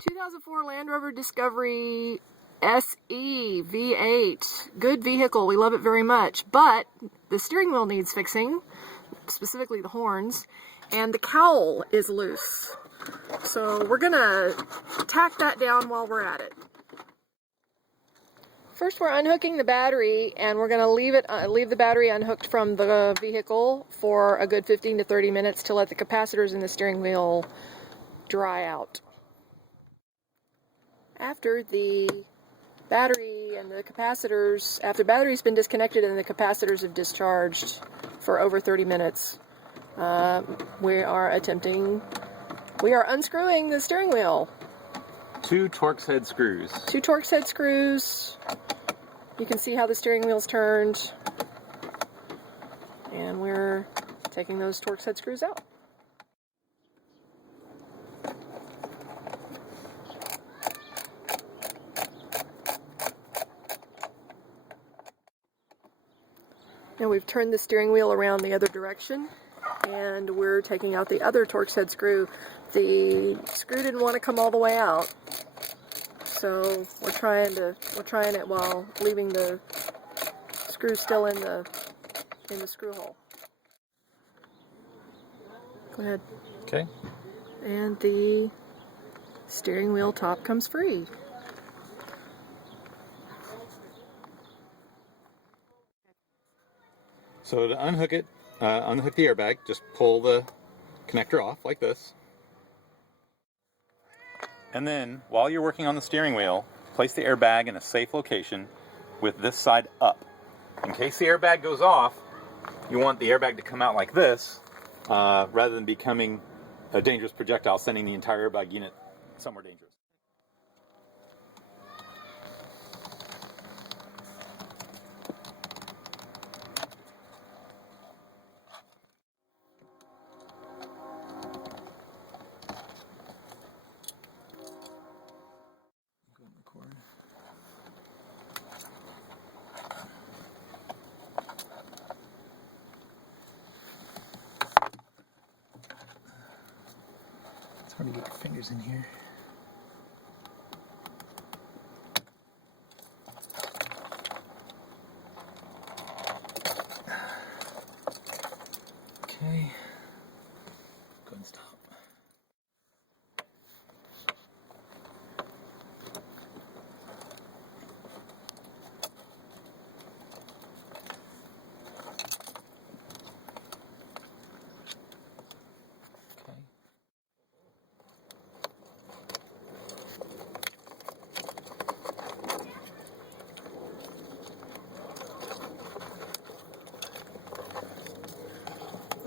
2004 Land Rover Discovery SE V8. Good vehicle, we love it very much, but the steering wheel needs fixing, specifically the horns, and the cowl is loose. So we're gonna tack that down while we're at it. First we're unhooking the battery, and we're gonna leave the battery unhooked from the vehicle for a good 15 to 30 minutes to let the capacitors in the steering wheel dry out. After the battery and the capacitors, after the battery's been disconnected and the capacitors have discharged for over 30 minutes, we are unscrewing the steering wheel. 2 Torx head screws. 2 Torx head screws. You can see how the steering wheel's turned. And we're taking those Torx head screws out. Now we've turned the steering wheel around the other direction, and we're taking out the other Torx head screw. The screw didn't want to come all the way out, so we're trying it while leaving the screw still in the screw hole. Go ahead. Okay. And the steering wheel top comes free. So to unhook it, unhook the airbag, just pull the connector off like this. And then, while you're working on the steering wheel, place the airbag in a safe location with this side up. In case the airbag goes off, you want the airbag to come out like this, rather than becoming a dangerous projectile, sending the entire airbag unit somewhere dangerous. It's hard to get your fingers in here. Okay. Go and stop.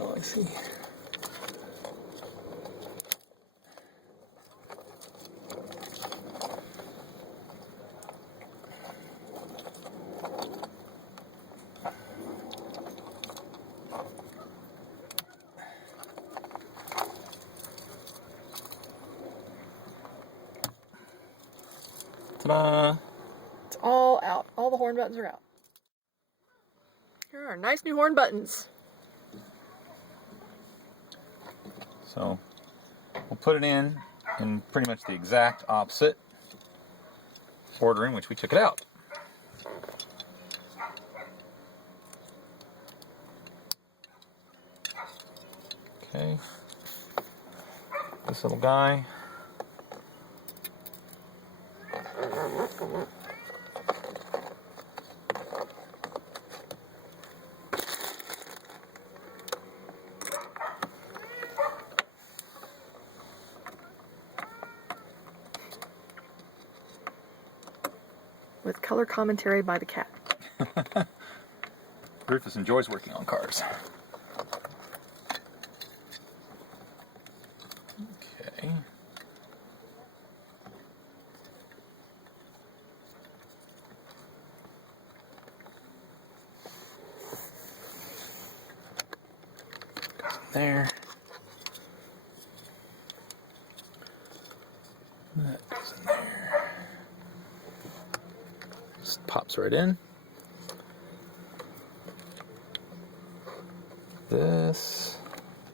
Oh, I see. Ta-da! It's all out. All the horn buttons are out. Here are nice new horn buttons. So we'll put it in pretty much the exact opposite order in which we took it out. Okay, this little guy. With color commentary by the cat. Rufus enjoys working on cars. Okay. There. That goes in there. Just pops right in. This,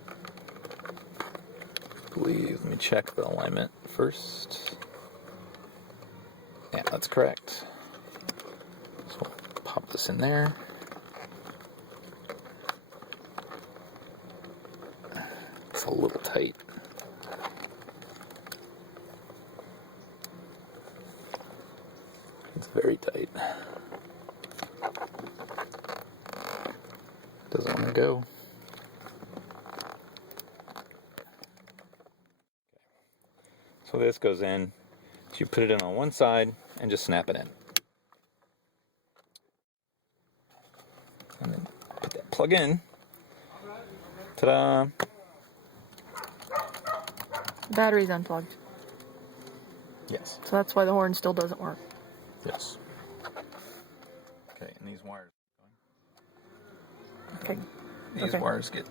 I believe, let me check the alignment first. Yeah, that's correct. So we'll pop this in there. It's a little tight. It's very tight. Doesn't want to go. So this goes in. So you put it in on one side and just snap it in. And then put that plug in. Ta-da! The battery's unplugged. Yes. So that's why the horn still doesn't work. Yes. Okay, and these wires. Okay. These wires get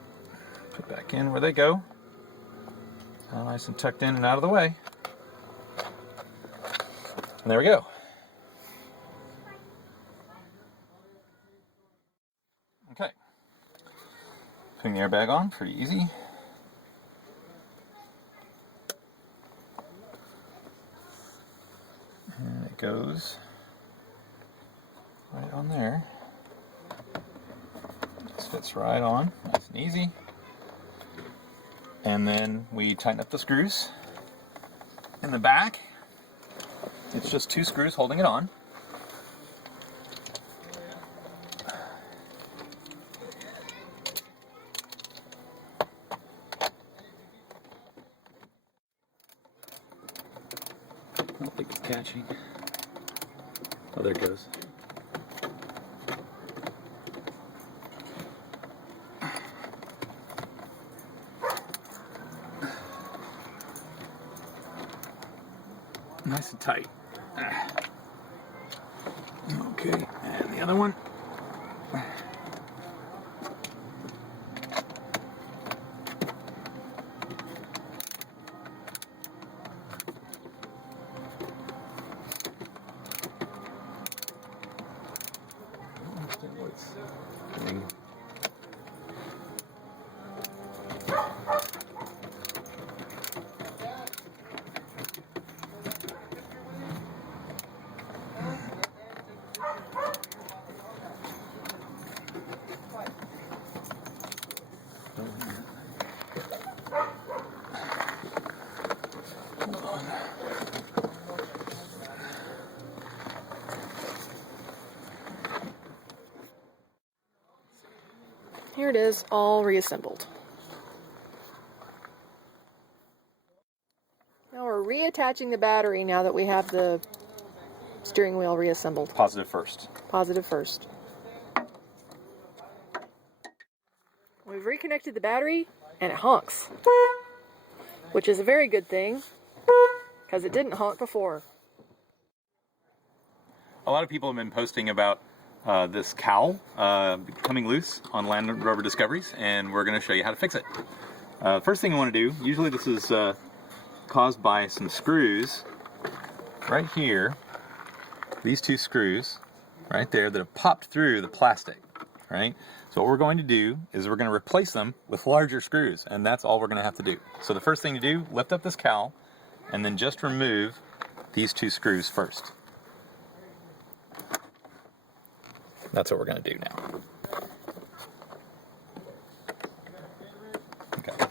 put back in where they go. All nice and tucked in and out of the way. And there we go. Okay. Putting the airbag on, pretty easy. And it goes right on there. Just fits right on, nice and easy. And then we tighten up the screws in the back. It's just 2 screws holding it on. I don't think it's catching. Oh, there it goes. Nice and tight. Okay, and the other one. Here it is, all reassembled. Now we're reattaching the battery now that we have the steering wheel reassembled. Positive first. Positive first. We've reconnected the battery and it honks, which is a very good thing because it didn't honk before. A lot of people have been posting about this cowl coming loose on Land Rover Discoveries, and we're going to show you how to fix it. First thing you want to do, usually this is caused by some screws right here, these 2 screws right there that have popped through the plastic, right? So what we're going to do is we're going to replace them with larger screws, and that's all we're going to have to do. So the first thing to do, lift up this cowl and then just remove these 2 screws first. That's what we're going to do now. Okay.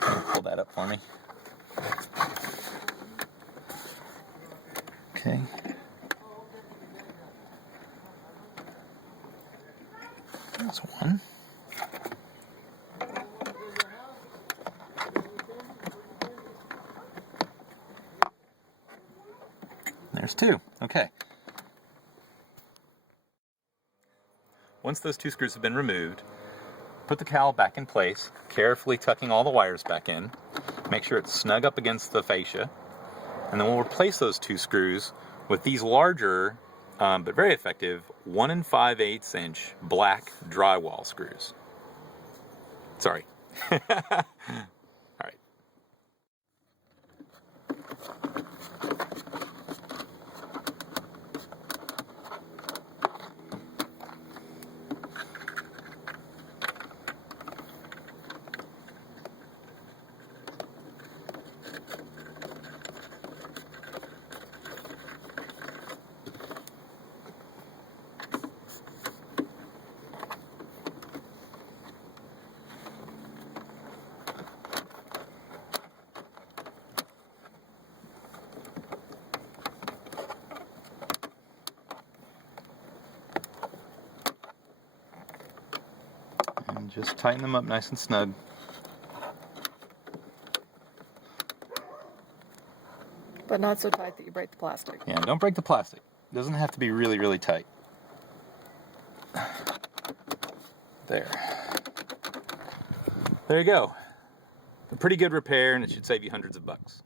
Pull that up for me. Okay. That's one. There's 2. Okay. Once those 2 screws have been removed, put the cowl back in place, carefully tucking all the wires back in. Make sure it's snug up against the fascia. And then we'll replace those 2 screws with these larger, but very effective, 1 5/8 inch black drywall screws. Sorry. All right. just tighten them up nice and snug. But not so tight that you break the plastic. Yeah, don't break the plastic. It doesn't have to be really, really tight. There. There you go. A pretty good repair, and it should save you hundreds of bucks.